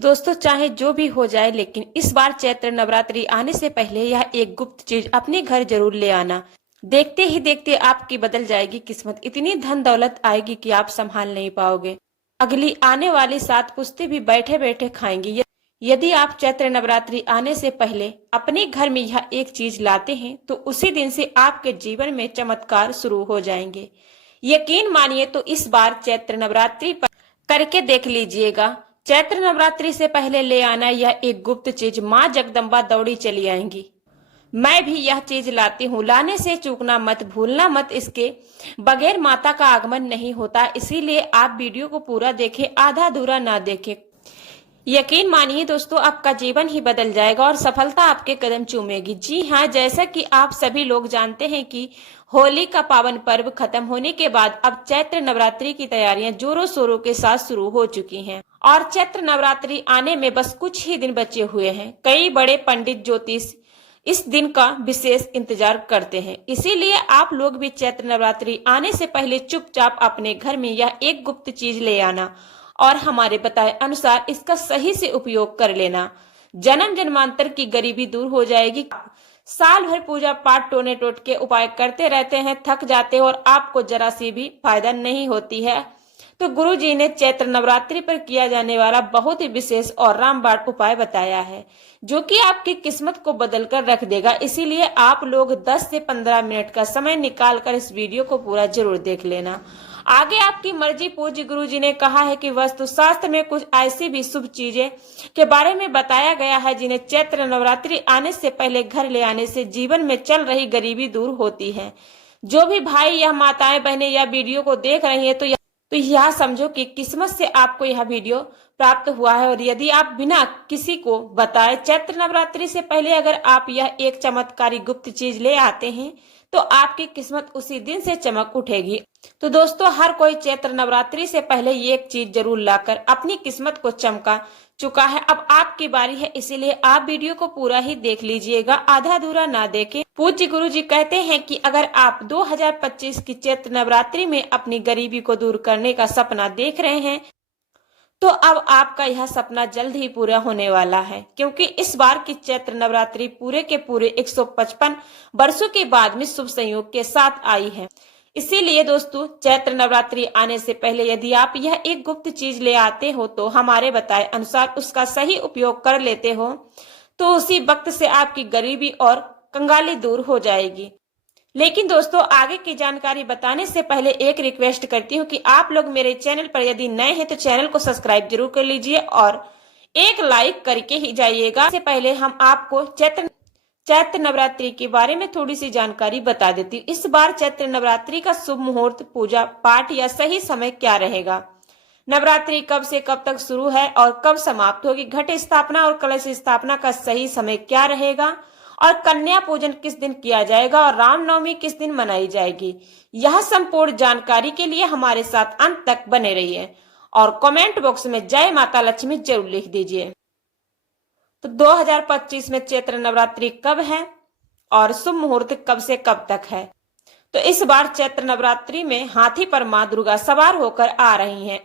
दोस्तों, चाहे जो भी हो जाए लेकिन इस बार चैत्र नवरात्रि आने से पहले यह एक गुप्त चीज अपने घर जरूर ले आना। देखते ही देखते आपकी बदल जाएगी किस्मत। इतनी धन दौलत आएगी कि आप संभाल नहीं पाओगे। अगली आने वाली 7 पुश्तें भी बैठे बैठे खाएंगी। यदि आप चैत्र नवरात्रि आने से पहले अपने घर में यह एक चीज लाते हैं तो उसी दिन से आपके जीवन में चमत्कार शुरू हो जाएंगे। यकीन मानिए तो इस बार चैत्र नवरात्रि पर करके देख लीजिएगा। चैत्र नवरात्रि से पहले ले आना यह एक गुप्त चीज माँ जगदम्बा दौड़ी चली आएंगी। मैं भी यह चीज लाती हूँ, लाने से चूकना मत, भूलना मत। इसके बगैर माता का आगमन नहीं होता, इसीलिए आप वीडियो को पूरा देखें, आधा अधूरा ना देखें। यकीन मानिए दोस्तों, आपका जीवन ही बदल जाएगा और सफलता आपके कदम चूमेगी। जी हाँ, जैसा कि आप सभी लोग जानते हैं कि होली का पावन पर्व खत्म होने के बाद अब चैत्र नवरात्रि की तैयारियां जोरों शोरों के साथ शुरू हो चुकी हैं और चैत्र नवरात्रि आने में बस कुछ ही दिन बचे हुए हैं। कई बड़े पंडित ज्योतिष इस दिन का विशेष इंतजार करते हैं, इसीलिए आप लोग भी चैत्र नवरात्रि आने से पहले चुपचाप अपने घर में यह एक गुप्त चीज ले आना और हमारे बताए अनुसार इसका सही से उपयोग कर लेना। जन्म जन्मांतर की गरीबी दूर हो जाएगी। साल भर पूजा पाठ टोने टोटके उपाय करते रहते हैं, थक जाते हैं और आपको जरा सी भी फायदा नहीं होती है, तो गुरु जी ने चैत्र नवरात्रि पर किया जाने वाला बहुत ही विशेष और रामबाण उपाय बताया है, जो कि आपकी किस्मत को बदल कर रख देगा। इसीलिए आप लोग 10 से 15 मिनट का समय निकाल कर इस वीडियो को पूरा जरूर देख लेना। आगे आपकी मर्जी। पूज्य गुरु जी ने कहा है कि वास्तु शास्त्र में कुछ ऐसी भी शुभ चीजें के बारे में बताया गया है जिन्हें चैत्र नवरात्रि आने से पहले घर ले आने से जीवन में चल रही गरीबी दूर होती है। जो भी भाई या माताएं बहनें या वीडियो को देख रही है तो यह समझो कि किस्मत से आपको यह वीडियो प्राप्त हुआ है। और यदि आप बिना किसी को बताए चैत्र नवरात्रि से पहले अगर आप यह एक चमत्कारी गुप्त चीज ले आते हैं तो आपकी किस्मत उसी दिन से चमक उठेगी। तो दोस्तों, हर कोई चैत्र नवरात्रि से पहले ये एक चीज जरूर लाकर अपनी किस्मत को चमका चुका है। अब आपकी बारी है, इसीलिए आप वीडियो को पूरा ही देख लीजिएगा, आधा अधूरा ना देखें। पूज्य गुरु जी कहते हैं कि अगर आप 2025 की चैत्र नवरात्रि में अपनी गरीबी को दूर करने का सपना देख रहे हैं तो अब आपका यह सपना जल्द ही पूरा होने वाला है, क्योंकि इस बार की चैत्र नवरात्रि पूरे के पूरे 155 वर्षों के बाद में शुभ संयोग के साथ आई है। इसीलिए दोस्तों, चैत्र नवरात्रि आने से पहले यदि आप यह एक गुप्त चीज ले आते हो तो हमारे बताए अनुसार उसका सही उपयोग कर लेते हो तो उसी वक्त से आपकी गरीबी और कंगाली दूर हो जाएगी। लेकिन दोस्तों, आगे की जानकारी बताने से पहले एक रिक्वेस्ट करती हूँ कि आप लोग मेरे चैनल पर यदि नए हैं तो चैनल को सब्सक्राइब जरूर कर लीजिए और एक लाइक करके ही जाइएगा। इससे पहले हम आपको चैत्र नवरात्रि के बारे में थोड़ी सी जानकारी बता देती हूँ। इस बार चैत्र नवरात्रि का शुभ मुहूर्त, पूजा पाठ या सही समय क्या रहेगा, नवरात्रि कब से कब तक शुरू है और कब समाप्त होगी, घट स्थापना और कलश स्थापना का सही समय क्या रहेगा और कन्या पूजन किस दिन किया जाएगा और रामनवमी किस दिन मनाई जाएगी, यह संपूर्ण जानकारी के लिए हमारे साथ अंत तक बने रहिए और कमेंट बॉक्स में जय माता लक्ष्मी जरूर लिख दीजिए। तो 2025 में चैत्र नवरात्रि कब है और शुभ मुहूर्त कब से कब तक है। तो इस बार चैत्र नवरात्रि में हाथी पर माँ दुर्गा सवार होकर आ रही हैं।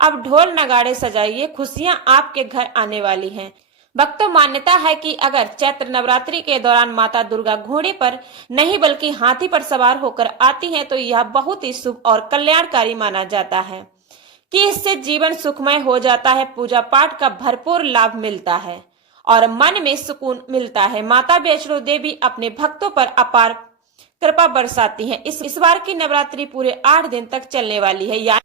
अब ढोल नगाड़े सजाइए, खुशियां आपके घर आने वाली हैं। भक्तों, मान्यता है कि अगर चैत्र नवरात्रि के दौरान माता दुर्गा घोड़े पर नहीं बल्कि हाथी पर सवार होकर आती हैं तो यह बहुत ही शुभ और कल्याणकारी माना जाता है कि इससे जीवन सुखमय हो जाता है, पूजा पाठ का भरपूर लाभ मिलता है और मन में सुकून मिलता है। माता वैष्णो देवी अपने भक्तों पर अपार कृपा बरसाती हैं। इस बार की नवरात्रि पूरे 8 दिन तक चलने वाली है,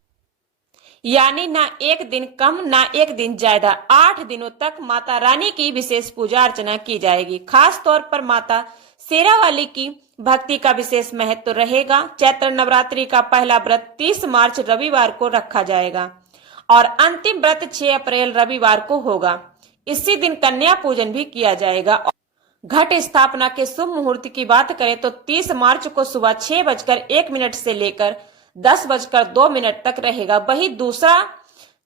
यानी ना एक दिन कम ना एक दिन ज्यादा, 8 दिनों तक माता रानी की विशेष पूजा अर्चना की जाएगी। खास तौर पर माता शेरावाली की भक्ति का विशेष महत्व रहेगा। चैत्र नवरात्रि का पहला व्रत 30 मार्च रविवार को रखा जाएगा और अंतिम व्रत 6 अप्रैल रविवार को होगा। इसी दिन कन्या पूजन भी किया जाएगा। घट स्थापना के शुभ मुहूर्त की बात करें तो 30 मार्च को सुबह 6:01 से लेकर 10:02 तक रहेगा। वही दूसरा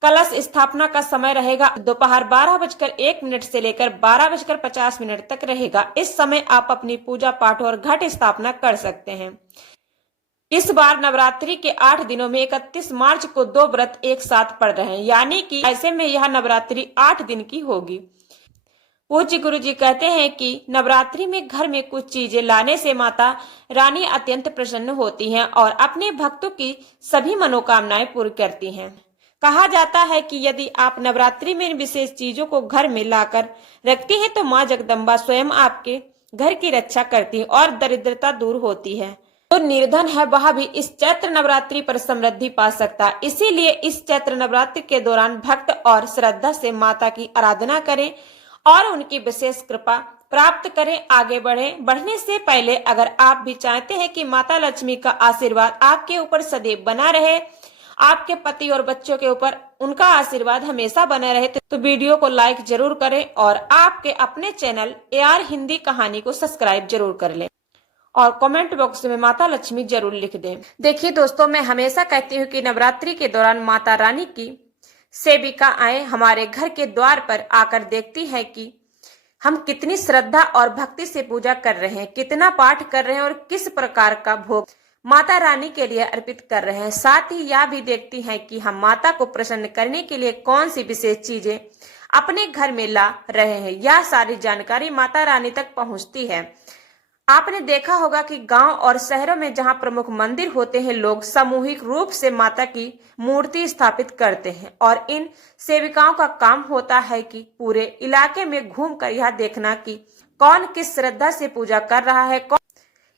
कलश स्थापना का समय रहेगा दोपहर 12:01 से लेकर 12:50 तक रहेगा। इस समय आप अपनी पूजा पाठ और घट स्थापना कर सकते हैं। इस बार नवरात्रि के 8 दिनों में 31 मार्च को 2 व्रत एक साथ पड़ रहे हैं, यानी कि ऐसे में यह नवरात्रि 8 दिन की होगी। पूज्य गुरु जी कहते हैं कि नवरात्रि में घर में कुछ चीजें लाने से माता रानी अत्यंत प्रसन्न होती हैं और अपने भक्तों की सभी मनोकामनाएं पूरी करती हैं। कहा जाता है कि यदि आप नवरात्रि में विशेष चीजों को घर में लाकर रखती हैं तो माँ जगदम्बा स्वयं आपके घर की रक्षा करती है और दरिद्रता दूर होती है। तो निर्धन है वह भी इस चैत्र नवरात्रि पर समृद्धि पा सकता है। इसीलिए इस चैत्र नवरात्रि के दौरान भक्त और श्रद्धा से माता की आराधना करें और उनकी विशेष कृपा प्राप्त करें। आगे बढ़ने से पहले अगर आप भी चाहते हैं कि माता लक्ष्मी का आशीर्वाद आपके ऊपर सदैव बना रहे, आपके पति और बच्चों के ऊपर उनका आशीर्वाद हमेशा बना रहे, तो वीडियो को लाइक जरूर करें और आपके अपने चैनल AR हिंदी कहानी को सब्सक्राइब जरूर कर लें और कमेंट बॉक्स में माता लक्ष्मी जरूर लिख दें। देखिए दोस्तों, मैं हमेशा कहती हूँ कि नवरात्रि के दौरान माता रानी की सेविकाएं हमारे घर के द्वार पर आकर देखती है कि हम कितनी श्रद्धा और भक्ति से पूजा कर रहे हैं, कितना पाठ कर रहे हैं और किस प्रकार का भोग माता रानी के लिए अर्पित कर रहे हैं। साथ ही यह भी देखती हैं कि हम माता को प्रसन्न करने के लिए कौन सी विशेष चीजें अपने घर में ला रहे हैं। यह सारी जानकारी माता रानी तक पहुंचती है। आपने देखा होगा कि गांव और शहरों में जहां प्रमुख मंदिर होते हैं, लोग सामूहिक रूप से माता की मूर्ति स्थापित करते हैं और इन सेविकाओं का काम होता है कि पूरे इलाके में घूमकर यह देखना कि कौन किस श्रद्धा से पूजा कर रहा है।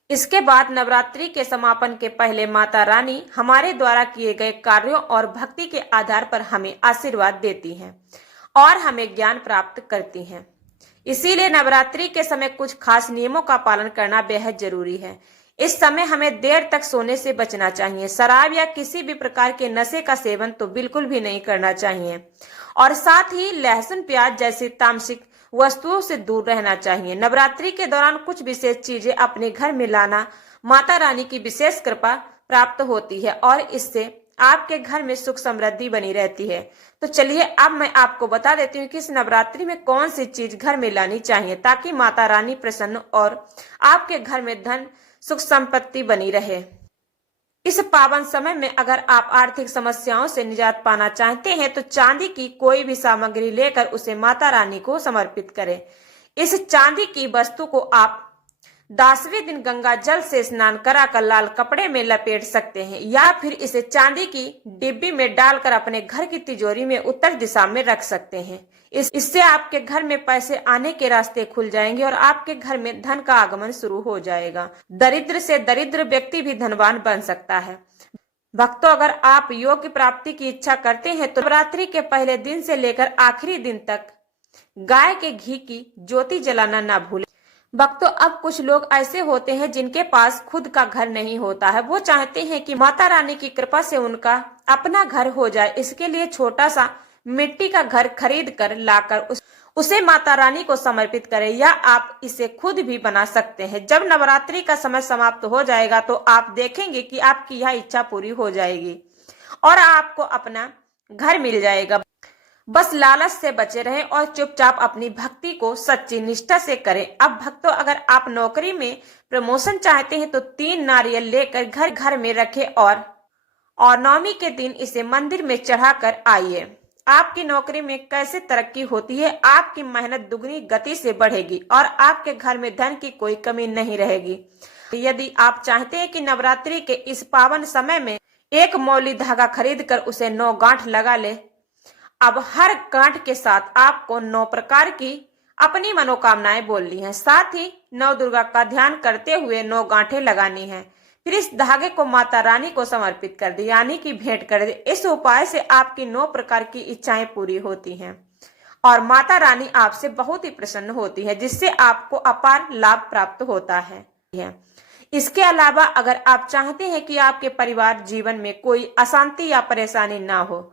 इसके बाद नवरात्रि के समापन के पहले माता रानी हमारे द्वारा किए गए कार्यों और भक्ति के आधार पर हमें आशीर्वाद देती हैं और हमें ज्ञान प्राप्त करती हैं। इसीलिए नवरात्रि के समय कुछ खास नियमों का पालन करना बेहद जरूरी है। इस समय हमें देर तक सोने से बचना चाहिए। शराब या किसी भी प्रकार के नशे का सेवन तो बिल्कुल भी नहीं करना चाहिए और साथ ही लहसुन प्याज जैसी तामसिक वस्तुओं से दूर रहना चाहिए। नवरात्रि के दौरान कुछ विशेष चीजें अपने घर में लाना माता रानी की विशेष कृपा प्राप्त होती है और इससे आपके घर में सुख समृद्धि बनी रहती है। तो चलिए अब मैं आपको बता देती हूँ कि इस नवरात्रि में कौन सी चीज घर में लानी चाहिए ताकि माता रानी प्रसन्न और आपके घर में धन सुख संपत्ति बनी रहे। इस पावन समय में अगर आप आर्थिक समस्याओं से निजात पाना चाहते हैं तो चांदी की कोई भी सामग्री लेकर उसे माता रानी को समर्पित करें। इस चांदी की वस्तु को आप 10वें दिन गंगा जल से स्नान कराकर लाल कपड़े में लपेट सकते हैं या फिर इसे चांदी की डिब्बी में डालकर अपने घर की तिजोरी में उत्तर दिशा में रख सकते हैं। इससे आपके घर में पैसे आने के रास्ते खुल जाएंगे और आपके घर में धन का आगमन शुरू हो जाएगा। दरिद्र से दरिद्र व्यक्ति भी धनवान बन सकता है। भक्तों, अगर आप योग की प्राप्ति की इच्छा करते हैं तो नवरात्रि के पहले दिन से लेकर आखिरी दिन तक गाय के घी की ज्योति जलाना ना भूलें। भक्तों, अब कुछ लोग ऐसे होते हैं जिनके पास खुद का घर नहीं होता है। वो चाहते हैं कि माता रानी की कृपा से उनका अपना घर हो जाए। इसके लिए छोटा सा मिट्टी का घर खरीद कर लाकर उसे माता रानी को समर्पित करें या आप इसे खुद भी बना सकते हैं। जब नवरात्रि का समय समाप्त हो जाएगा तो आप देखेंगे कि आपकी यह इच्छा पूरी हो जाएगी और आपको अपना घर मिल जाएगा। बस लालच से बचे रहें और चुपचाप अपनी भक्ति को सच्ची निष्ठा से करें। अब भक्तों, अगर आप नौकरी में प्रमोशन चाहते हैं तो 3 नारियल लेकर घर घर में रखें और नवमी के दिन इसे मंदिर में चढ़ाकर आइए। आपकी नौकरी में कैसे तरक्की होती है, आपकी मेहनत दुगनी गति से बढ़ेगी और आपके घर में धन की कोई कमी नहीं रहेगी। यदि आप चाहते हैं कि नवरात्रि के इस पावन समय में एक मौली धागा खरीद कर उसे 9 गांठ लगा ले। अब हर गांठ के साथ आपको 9 प्रकार की अपनी मनोकामनाएं बोलनी है। साथ ही 9 दुर्गा का ध्यान करते हुए 9 गांठें लगानी है। फिर इस धागे को माता रानी को समर्पित कर दे, यानी कि भेंट कर दे। इस उपाय से आपकी 9 प्रकार की इच्छाएं पूरी होती हैं और माता रानी आपसे बहुत ही प्रसन्न होती है, जिससे आपको अपार लाभ प्राप्त होता है। इसके अलावा अगर आप चाहते हैं कि आपके परिवार जीवन में कोई अशांति या परेशानी ना हो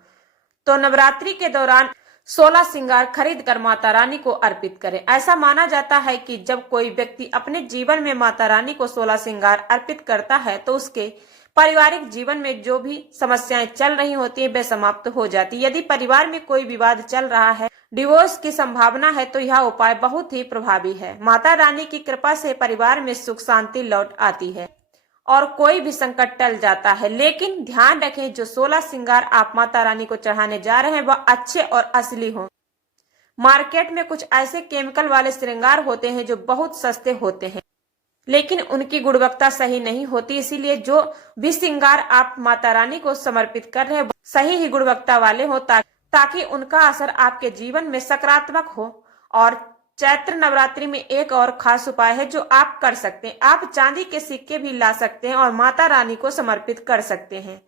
तो नवरात्रि के दौरान 16 श्रृंगार खरीद कर माता रानी को अर्पित करें। ऐसा माना जाता है कि जब कोई व्यक्ति अपने जीवन में माता रानी को 16 श्रृंगार अर्पित करता है तो उसके पारिवारिक जीवन में जो भी समस्याएं चल रही होती है वे समाप्त हो जाती। यदि परिवार में कोई विवाद चल रहा है, डिवोर्स की संभावना है, तो यह उपाय बहुत ही प्रभावी है। माता रानी की कृपा से परिवार में सुख शांति लौट आती है और कोई भी संकट टल जाता है। लेकिन ध्यान रखें, जो 16 श्रृंगार आप माता रानी को चढ़ाने जा रहे हैं वह अच्छे और असली हों। मार्केट में कुछ ऐसे केमिकल वाले श्रृंगार होते हैं जो बहुत सस्ते होते हैं, लेकिन उनकी गुणवत्ता सही नहीं होती। इसीलिए जो भी श्रृंगार आप माता रानी को समर्पित कर रहे हैं सही ही गुणवत्ता वाले हो, ताकि उनका असर आपके जीवन में सकारात्मक हो। और चैत्र नवरात्रि में एक और खास उपाय है जो आप कर सकते हैं। आप चांदी के सिक्के भी ला सकते हैं और माता रानी को समर्पित कर सकते हैं।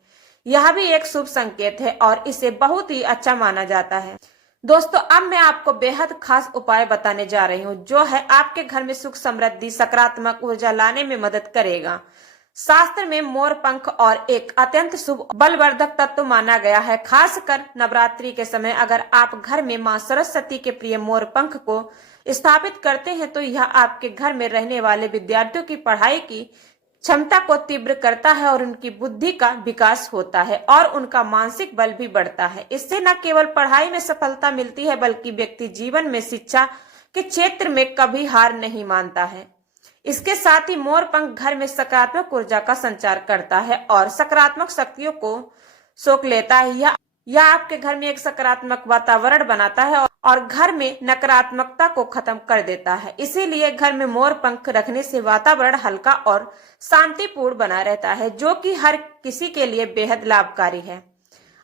यह भी एक शुभ संकेत है और इसे बहुत ही अच्छा माना जाता है। दोस्तों, अब मैं आपको बेहद खास उपाय बताने जा रही हूँ जो है आपके घर में सुख समृद्धि सकारात्मक ऊर्जा लाने में मदद करेगा। शास्त्र में मोर पंख और एक अत्यंत शुभ बलवर्धक तत्व माना गया है। खासकर नवरात्रि के समय अगर आप घर में मां सरस्वती के प्रिय मोर पंख को स्थापित करते हैं तो यह आपके घर में रहने वाले विद्यार्थियों की पढ़ाई की क्षमता को तीव्र करता है और उनकी बुद्धि का विकास होता है और उनका मानसिक बल भी बढ़ता है। इससे न केवल पढ़ाई में सफलता मिलती है बल्कि व्यक्ति जीवन में शिक्षा के क्षेत्र में कभी हार नहीं मानता है। इसके साथ ही मोर पंख घर में सकारात्मक ऊर्जा का संचार करता है और सकारात्मक शक्तियों को सोख लेता है। यह आपके घर में एक सकारात्मक वातावरण बनाता है और घर में नकारात्मकता को खत्म कर देता है। इसीलिए घर में मोर पंख रखने से वातावरण हल्का और शांतिपूर्ण बना रहता है, जो कि हर किसी के लिए बेहद लाभकारी है।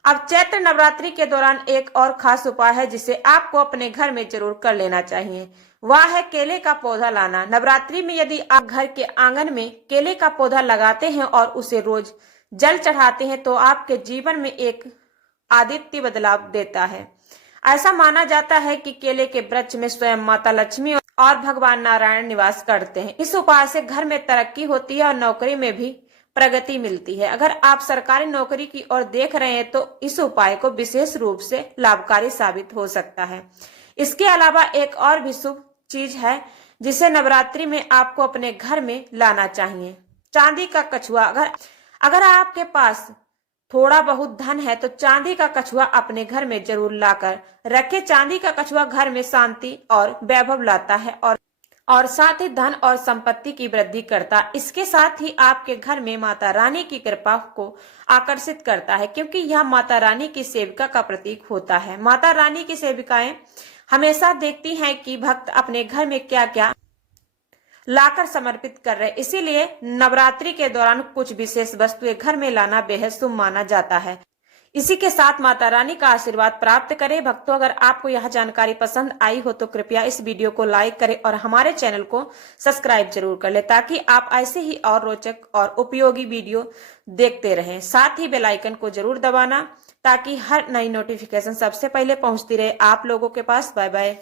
अब चैत्र नवरात्रि के दौरान एक और खास उपाय है जिसे आपको अपने घर में जरूर कर लेना चाहिए। वह है केले का पौधा लाना। नवरात्रि में यदि आप घर के आंगन में केले का पौधा लगाते हैं और उसे रोज जल चढ़ाते हैं तो आपके जीवन में एक आदित्य बदलाव देता है। ऐसा माना जाता है कि केले के वृक्ष में स्वयं माता लक्ष्मी और भगवान नारायण निवास करते हैं। इस उपाय से घर में तरक्की होती है और नौकरी में भी प्रगति मिलती है। अगर आप सरकारी नौकरी की ओर देख रहे हैं तो इस उपाय को विशेष रूप से लाभकारी साबित हो सकता है। इसके अलावा एक और भी शुभ चीज है जिसे नवरात्रि में आपको अपने घर में लाना चाहिए। चांदी का कछुआ। अगर आपके पास थोड़ा बहुत धन है तो चांदी का कछुआ अपने घर में जरूर लाकर रखें। चांदी का कछुआ घर में शांति और वैभव लाता है और साथ ही धन और संपत्ति की वृद्धि करता। इसके साथ ही आपके घर में माता रानी की कृपा को आकर्षित करता है, क्योंकि यह माता रानी की सेविका का प्रतीक होता है। माता रानी की सेविकाएं हमेशा देखती हैं कि भक्त अपने घर में क्या क्या लाकर समर्पित कर रहे। इसीलिए नवरात्रि के दौरान कुछ विशेष वस्तुएं घर में लाना बेहद शुभ माना जाता है। इसी के साथ माता रानी का आशीर्वाद प्राप्त करें। भक्तों, अगर आपको यह जानकारी पसंद आई हो तो कृपया इस वीडियो को लाइक करें और हमारे चैनल को सब्सक्राइब जरूर कर ले, ताकि आप ऐसे ही और रोचक और उपयोगी वीडियो देखते रहें। साथ ही बेल आइकन को जरूर दबाना ताकि हर नई नोटिफिकेशन सबसे पहले पहुंचती रहे आप लोगों के पास। Bye bye.